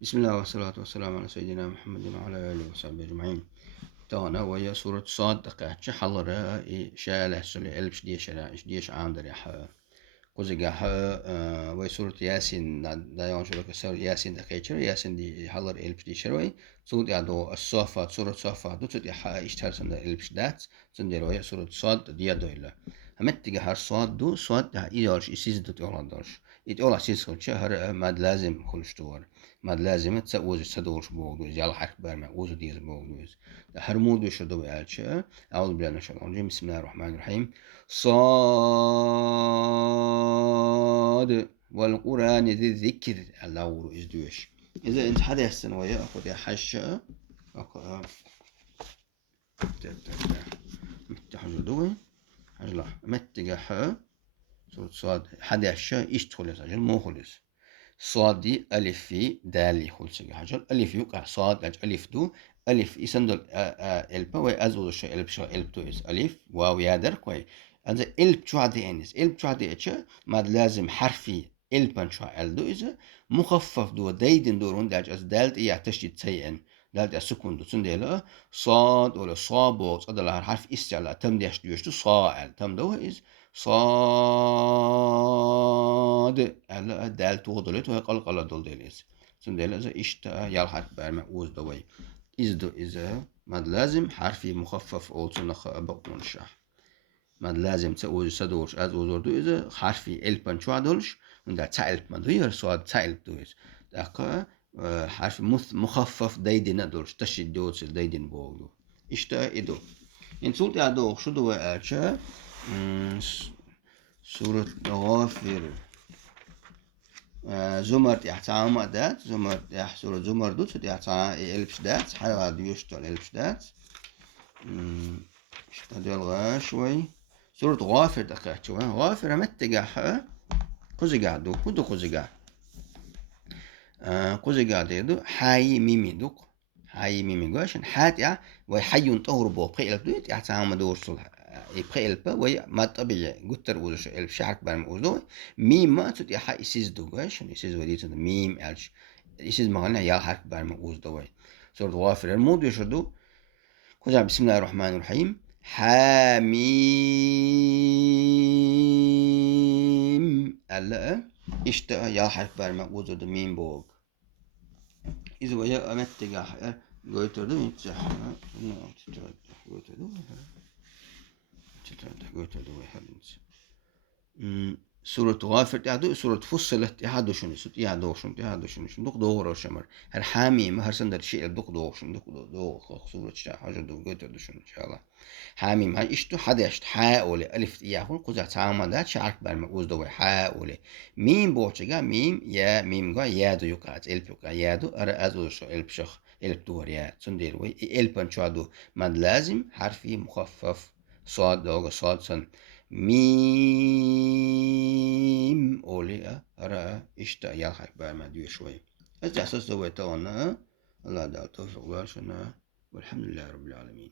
بسم الله والصلاة والسلام على سيدنا محمد وعلى آله وصحبه أجمعين. تانا ويا سورة صاد دقيقة حلرة شالة سلة ألف شديش عام دريحة قزقها ويا سورة ياسين دا يوم شو سورة ياسين دقيقة ياسين دي حلر ألف دي شروي سورة يادو الصافات سورة صافات دو تدي حا اشتهر سند ألف شدات سندير ويا سورة صاد دي دويلا همت تجاه صاد دو صاد ده إيدارش إسيز دو تولادارش إتولا سيس خلش هر ماد لازم خلش تور ماد لازم تسوز سدورش بوغوز يلا حرف برما اوزو ديز بوغوز هر مود شدو بالشة أعوذ بالله من الشيطان الرجيم بسم الله الرحمن الرحيم صاد والقرآن ذي الذكر الله إزدوش إذا أنت حدا يحسن ويا أخذ يا حشة أقرأ متحجر دوي حجلا متجح سورة صاد حدا يحشة إشتخل يسجل مو خلص صاد دي ألف في دال خلص حجل ألف يقع صاد ألف دو ألف يسندل ألبا وأزول شيء ألف شو ألف تو إس ألف واو يادر كوي أنت ألف شو عادي إنس ألف شو عادي إتش ما لازم حرفي ألبا شو ألدو إذا مخفف دو دايدن دورون داج أز دالت إيه تشديد سيئن دالت السكون دو سندلا صاد ولا صابو صاد لها حرف استعلاء تم ديش ديوش صاعل تم دو إز صاد على دال تغدلت وهي قلقلة دول ديليس سندلا إذا إشتا يال حرف برمى أوز دوي إزدو إذا ماد لازم حرفي مخفف أولسو نخ بقون شح ماد لازم تأوز سدورش از أوزوردو إذا حرفي إلبان شو عدولش وندا تعلب مادو يرسواد تعلب دويس داقا حرف مخفف دايدين ندورش تشد دوتس دايدين بوغدو إشتا إدو إن سورة عدو شو دو أرشا سورة غافر زمر يحتعام دات زمر يحصل زمر دوت يحتعام إلبش دات حيوان ديوشتو إلبش دات اشتدي الغا شوي سورة غافر دقيقة شوي غافر متجح قزي قاعدو كدو قزي قاعد قزي قاعد يدو حي ميمي دوق حي ميمي قاشن حاتيا وحي طهر بو بقيل دوت يحتعام دورسل يبقى البا وي ما طبيعي قتر وزش الشعر برم وزو ميم ما تut يا حق يسيز دوغاش يسيز وديت ميم الش يسيز مغنى يا حق برم وزدوي سورة غافر المود يشدو كذا بسم الله الرحمن الرحيم حميم ألا إشتا يا حرف برم وزد ميم بوغ إذا ويا أمت تجاه قلت له يتسح قلت له سورة غافر تهدو سورة فصلت تهدو شنو سورة تهدو شنو دوق دور شمر هر حاميم هر سندر شيء دوق دوق شنو دوق سورة شا حاجة دوق قلت شنو إن شاء الله حاميم هاي إشتو حدا يشت حاء ألف ياهون قزع تعامدات شعرك بالمقوز دوي حاء ميم بوشجا ميم يا ميم جا يادو يقعد ألف يقع يادو أرى أزو شو ألف شخ ألف دور يا سندير وي ألف شادو مد لازم حرفي مخفف صاد دوغ صاد سن ميم أولي أرى إشتا يا حق ما ديو شوي أساس دوي تونا الله دعوة توفيق والحمد لله رب العالمين.